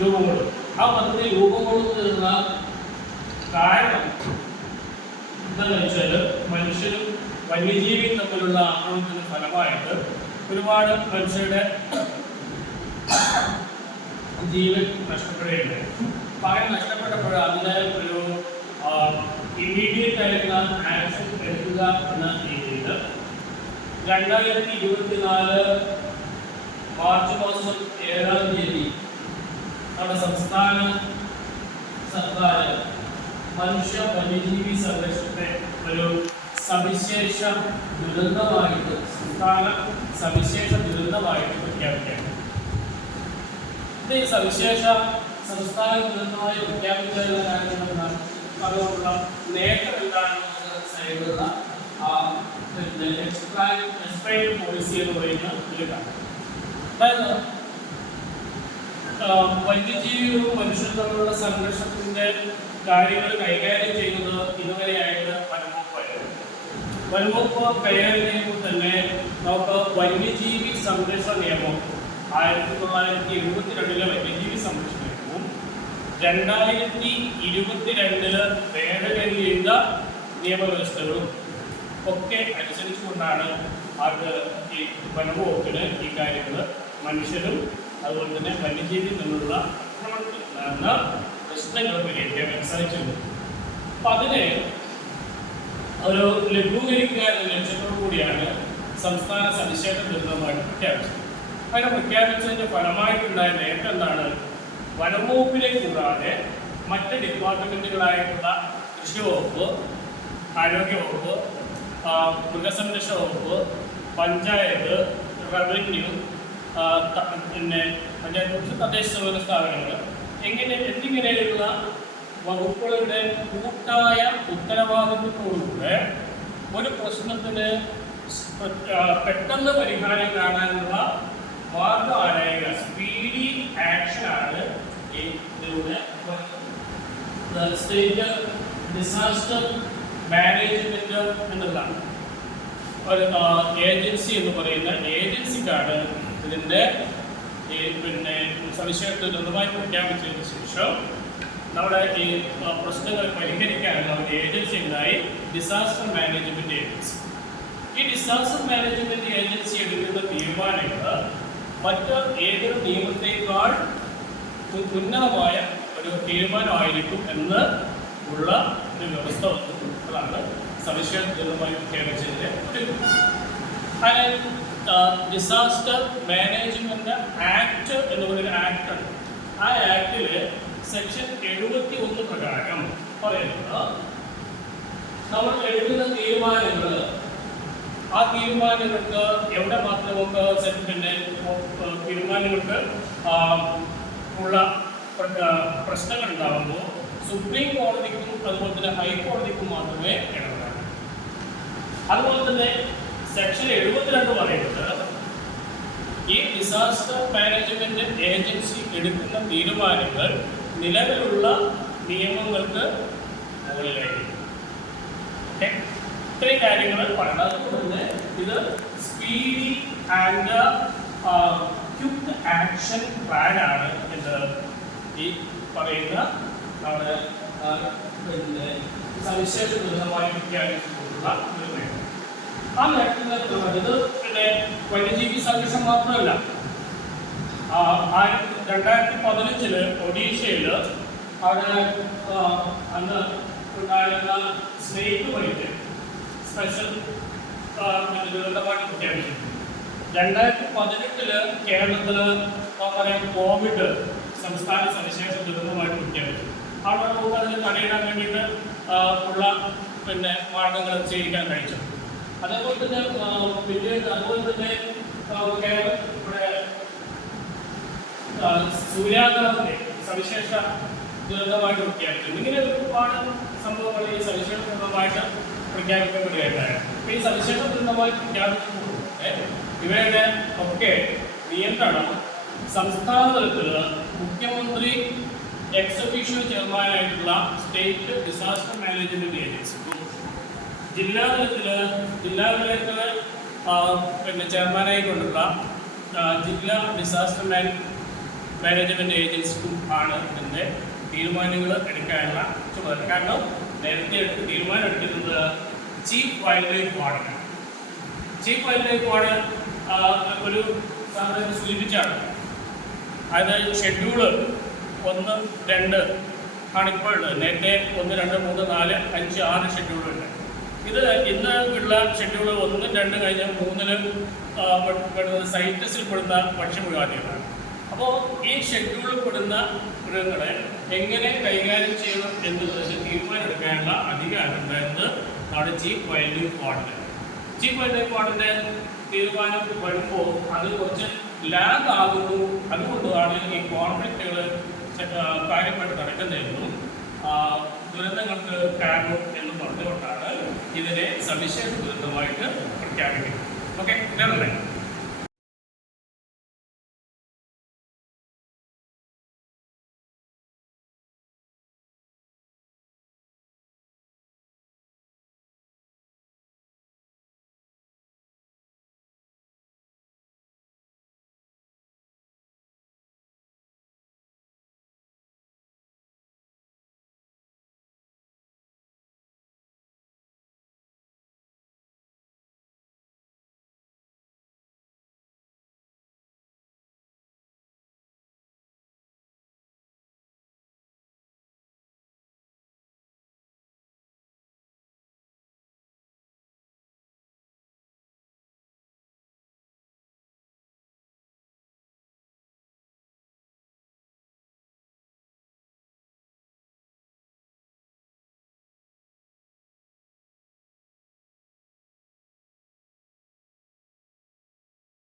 രൂപം കൊള്ളും ആ പദ്ധതി രൂപം കൊള്ളുന്നതിനുള്ള കാരണം എന്താണെന്ന് വെച്ചാൽ മനുഷ്യരും വന്യജീവിയും തമ്മിലുള്ള ആക്രമണത്തിന്റെ ഫലമായിട്ട് ഒരുപാട് മനുഷ്യരുടെ ജീവൻ നഷ്ടപ്പെടുകയുണ്ടായി. അപ്പൊ നഷ്ടപ്പെട്ടപ്പോൾ അതിന് ഒരു ഇമ്മീഡിയറ്റ് ആയിട്ടുള്ള ആക്ഷൻ എടുക്കുക എന്ന രീതിയിൽ രണ്ടായിരത്തി ഇരുപത്തിനാല് മാർച്ച് മാസം ഏഴാം തീയതി നമ്മുടെ സംസ്ഥാന സർക്കാർ മനുഷ്യ വന്യജീവി സംരക്ഷണത്തെ ഒരു സവിശേഷ ദുരന്തമായിട്ട് സംസ്ഥാന സവിശേഷ ദുരന്തമായിട്ട് പ്രഖ്യാപിക്കുകയാണ്. ഇത് ഈ സവിശേഷ സംസ്ഥാന ദുരന്തമായി പ്രഖ്യാപിച്ചതിനുള്ള കാര്യം എന്താണ്? അതുകൊണ്ടുള്ള നേട്ടം എന്താണെന്ന് സൈഡിലുള്ള എക്സ്പ്ലൈൻ എക്സ്പ്ലൈൻ പോളിസി എന്ന് പറയുന്ന ഒരു കാര്യം. അതായത് വന്യജീവികളും മനുഷ്യരും തമ്മിലുള്ള സംഘർഷത്തിന്റെ കാര്യങ്ങൾ കൈകാര്യം ചെയ്യുന്നത് ഇതുവരെയായിട്ട് വനംവകുപ്പായിരുന്നു വനംവകുപ്പ് കൈകാര്യം തന്നെ നമുക്ക് വന്യജീവി സംരക്ഷണ നിയമം ആയിരത്തി തൊള്ളായിരത്തി എഴുപത്തി രണ്ടിലെ വന്യജീവി സംരക്ഷണ നിയമവും രണ്ടായിരത്തി ഇരുപത്തിരണ്ടിൽ ഭേദഗതി ചെയ്ത നിയമവ്യവസ്ഥകളും ഒക്കെ അനുസരിച്ചുകൊണ്ടാണ് അത് ഈ വനംവകുപ്പിന് ഈ കാര്യങ്ങൾ മനുഷ്യരും അതുപോലെ തന്നെ വന്യജീവി തമ്മിലുള്ള ആക്രമണത്തിൽ നടന്ന പ്രശ്നങ്ങൾ പരിഹരിക്കാൻ വേണ്ടി അപ്പൊ അതിനെ ഒരു ലഘൂകരിക്കുക എന്ന ലക്ഷ്യത്തോടു കൂടിയാണ് സംസ്ഥാന സവിശേഷ ദുരിതമായിട്ട് പ്രഖ്യാപിച്ചത്. അങ്ങനെ പ്രഖ്യാപിച്ചതിന്റെ ഫലമായിട്ടുണ്ടായ നേട്ടം എന്താണ്? വനംവകുപ്പിനെ കൂടാതെ മറ്റ് ഡിപ്പാർട്ട്മെന്റുകളായിട്ടുള്ള കൃഷി വകുപ്പ് ആരോഗ്യ വകുപ്പ് മൃഗസംരക്ഷണ വകുപ്പ് പഞ്ചായത്ത് റവന്യൂ പിന്നെ പഞ്ചായത്ത് തദ്ദേശ സ്വയം സ്ഥാപനങ്ങൾ. എങ്ങനെ എന്നിങ്ങനെയുള്ള വകുപ്പുകളുടെ കൂട്ടായ ഉത്തരവാദിത്വത്തോടുകൂടെ ഒരു പ്രശ്നത്തിന് പെട്ടെന്ന് പരിഹാരം കാണാനുള്ള മാർഗമാണ് സ്പീഡി ആക്ഷനാണ് ഇതിലൂടെ സ്റ്റേറ്റ് ഡിസാസ്റ്റർ മാനേജ്മെന്റ് എന്നുള്ളതാണ്. ഒരു ഏജൻസി എന്ന് പറയുന്ന ഏജൻസിക്കാണ് ഇതിന്റെ ഈ പിന്നെ സവിശേഷ പഠിക്കാൻ പ്രഖ്യാപിച്ചതിന് ശേഷം നമ്മുടെ ഈ പ്രശ്നങ്ങൾ പരിഹരിക്കാനുള്ള ഒരു ഏജൻസി ഉണ്ടായി ഡിസാസ്റ്റർ മാനേജ്മെന്റ് ഏജൻസി ഈ ഡിസാസ്റ്റർ മാനേജ്മെന്റ് ഏജൻസി എടുക്കുന്ന തീരുമാനങ്ങൾ മറ്റ് ഏതൊരു നിയമത്തെക്കാൾ ഉന്നതമായ ഒരു തീരുമാനമായിരിക്കും എന്ന് ഉള്ള ഒരു വ്യവസ്ഥ വന്നു. അതാണ് സവിശേഷ അതായത് പ്രഖ്യാപിച്ചതിന്റെ ഒരു ഡിസാസ്റ്റർ മാനേജ്മെന്റ് ആക്ട് എന്ന് പറയുന്ന ആക്ട് ഉണ്ട് ആ ആക്ടിൽ സെക്ഷൻ എഴുപത്തി ഒന്ന് പ്രകാരം പറയുന്നത് നമ്മൾ എടുക്കുന്ന തീരുമാനങ്ങൾ ആ തീരുമാനങ്ങൾക്ക് എവിടെ മാത്രം നമുക്ക് സെറ്റ് പിന്നെ തീരുമാനങ്ങൾക്ക് ഉള്ള പ്രശ്നങ്ങൾ ഉണ്ടാകുമ്പോൾ സുപ്രീം കോടതിക്കും അതുപോലെ തന്നെ ഹൈക്കോടതിക്കും മാത്രമേ ഇടപെടാൻ അതുപോലെ തന്നെ സെക്ഷൻ എഴുപത്തിരണ്ട് പറയുന്നത് ഈ ഡിസാസ്റ്റർ മാനേജ്മെന്റ് ഏജൻസി എടുക്കുന്ന തീരുമാനങ്ങൾ നിലവിലുള്ള നിയമങ്ങൾക്ക് മുകളിലായിരിക്കും. ഇത്രയും കാര്യങ്ങൾ പറയണം. ഇത് speedy and quick action plan ആണ് ഇത് ഈ പറയുന്ന നമ്മുടെ പിന്നെ സവിശേഷ ദുരിതമായി പ്രഖ്യാപിച്ചിട്ടുള്ള ഒരു ആ നേട്ടത്തിൽ ഇത് പിന്നെ വന്യജീവി സംഘർഷം മാത്രമല്ല. രണ്ടായിരത്തി പതിനഞ്ചിൽ ഒഡീഷയിൽ അവിടെ അന്ന് ഉണ്ടായിരുന്ന സ്നേക്ക് സ്പെഷ്യൽ ദുരന്തമായിട്ട് പ്രഖ്യാപിച്ചു രണ്ടായിരത്തി പതിനെട്ടിൽ കേരളത്തിൽ പറയാം കോവിഡ് സംസ്ഥാന സവിശേഷ ദുരന്തമായി പ്രഖ്യാപിച്ചു അവിടെ നമുക്ക് അതിന് തടയിടാൻ വേണ്ടിയിട്ട് ഉള്ള പിന്നെ മാർഗങ്ങൾ സ്വീകരിക്കാൻ കഴിച്ചു അതേപോലെ തന്നെ പിന്നീട് അതുപോലെ തന്നെ നമ്മുടെ സൂര്യാഘാതത്തെ സവിശേഷ ദുരന്തമായിട്ട് പ്രഖ്യാപിച്ചു ഇങ്ങനെ ഒരുപാട് സംഭവങ്ങൾ ഈ സവിശേഷ ദുരന്തമായിട്ട് പ്രഖ്യാപിക്കപ്പെടുകയുണ്ടായി. അപ്പൊ ഈ സവിശേഷ ദുരന്തമായി പ്രഖ്യാപിക്കുമ്പോൾ ഇവയുടെ ഒക്കെ നിയന്ത്രണം സംസ്ഥാന തലത്തിൽ മുഖ്യമന്ത്രി എക്സ് ഒഫീഷ്യൽ ചെയർമാനായിട്ടുള്ള സ്റ്റേറ്റ് ഡിസാസ്റ്റർ മാനേജ്മെന്റ് ഏജൻസിക്കും ജില്ലാ തലത്തിൽ ജില്ലാ ആ, പിന്നെ ചെയർമാനായി കൊണ്ടുള്ള ജില്ലാ ഡിസാസ്റ്റർ മാൻ മാനേജ്മെന്റ് ഏജൻസിക്കും ആണ് ഇതിന്റെ തീരുമാനങ്ങൾ എടുക്കാനുള്ള ചുമതല. കാരണം നേരത്തെ എടുത്ത് തീരുമാനം എടുത്തിരുന്നത് ചീഫ് വൈൽഡ് ലൈഫ് വാർഡനാണ് ചീഫ് വൈൽഡ് ലൈഫ് വാർഡൻ ഒരു സാധനം സൂചിപ്പിച്ചാണ്. അതായത് ഷെഡ്യൂൾ ഒന്ന് രണ്ട് ആണ് ഇപ്പോൾ ഉള്ളത് നേരത്തെ ഒന്ന് രണ്ട് മൂന്ന് നാല് അഞ്ച് ആറ് ഷെഡ്യൂളുണ്ട് ഇത് ഇന്ന് ഉള്ള ഷെഡ്യൂൾ ഒന്ന് രണ്ട് കഴിഞ്ഞ് മൂന്നിൽ ആ, പെ- പെടുന്നത് സൈറ്റസിൽ പെടുന്ന പക്ഷിമൃഗാദികളാണ് അപ്പോൾ ഈ ഷെഡ്യൂളിൽ പെടുന്ന മൃഗങ്ങളെ എങ്ങനെ കൈകാര്യം ചെയ്യണം എന്നുള്ളതിന് തീരുമാനമെടുക്കാനുള്ള അധികാരം ഉണ്ടായിരുന്നത് നമ്മുടെ ചീഫ് വൈൽഡ് ലൈഫ് വാർഡിന്. ചീഫ് വൈൽഡ് ലൈഫ് വാർഡിന്റെ തീരുമാനം വരുമ്പോൾ അത് കുറച്ച് ലാഗ് ആകുന്നു. അതുകൊണ്ടാണ് ഈ കോൺഫ്ലിക്റ്റുകൾ കാര്യമായിട്ട് നടക്കുന്നതെന്നും ദുരന്തങ്ങൾക്ക് കാരണം എന്നും പറഞ്ഞുകൊണ്ടാണ് ഇതിനെ സവിശേഷ ദുരന്തമായിട്ട് പ്രഖ്യാപിക്കും ഓക്കെ അല്ലേ